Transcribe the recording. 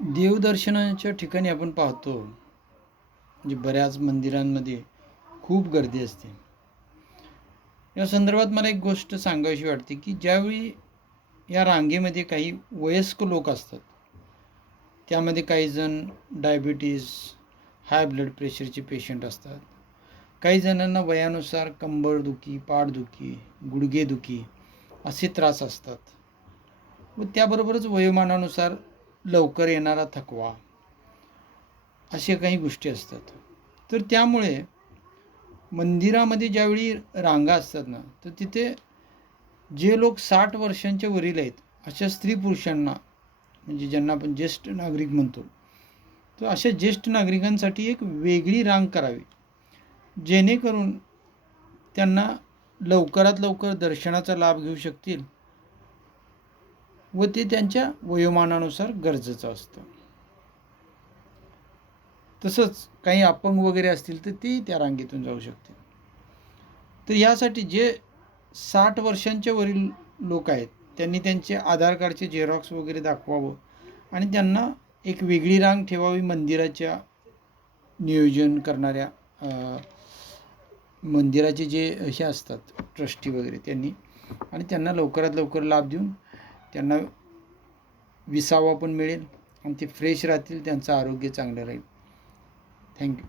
देवदर्शनाच्या ठिकाणी आपण पाहतो म्हणजे बऱ्याच मंदिरांमध्ये खूप गर्दी असते. या संदर्भात मला एक गोष्ट सांगावीशी वाटते की ज्यावेळी या रांगेमध्ये काही वयस्क लोक असतात त्यामध्ये काही जण डायबिटीस हाय ब्लड प्रेशरचे पेशंट असतात. काही जणांना वयानुसार कंबरदुखी पाठदुखी गुडघेदुखी असे त्रास असतात. व त्याबरोबरच वयोमानानुसार लवकर येणारा थकवा अशा काही गोष्टी असतात. तर त्यामुळे मंदिरामध्ये ज्यावेळी रांगा असतात ना तर तिथे जे लोक साठ वर्षांच्या वरील आहेत अशा स्त्री पुरुषांना म्हणजे ज्यांना आपण ज्येष्ठ नागरिक म्हणतो तर अशा ज्येष्ठ नागरिकांसाठी एक वेगळी रांग करावी जेणेकरून त्यांना लवकरात लवकर दर्शनाचा लाभ घेऊ शकतील व ते त्यांच्या वयोमानानुसार गरजेचं असतं. तसंच काही अपंग वगैरे असतील तर ते त्या रांगेतून जाऊ शकतील तर ह्यासाठी जे साठ वर्षांच्या वरील लोक आहेत त्यांनी त्यांचे आधार कार्डचे झेरॉक्स वगैरे दाखवावं आणि त्यांना एक वेगळी रांग ठेवावी मंदिराच्या नियोजन करणाऱ्या मंदिराचे जे हे असतात ट्रस्टी वगैरे त्यांनी आणि त्यांना लवकरात लवकर लाभ देऊन त्यांना विसावा पण मिळेल आणि ते फ्रेश राहतील त्यांचं आरोग्य चांगलं राहील. थँक्यू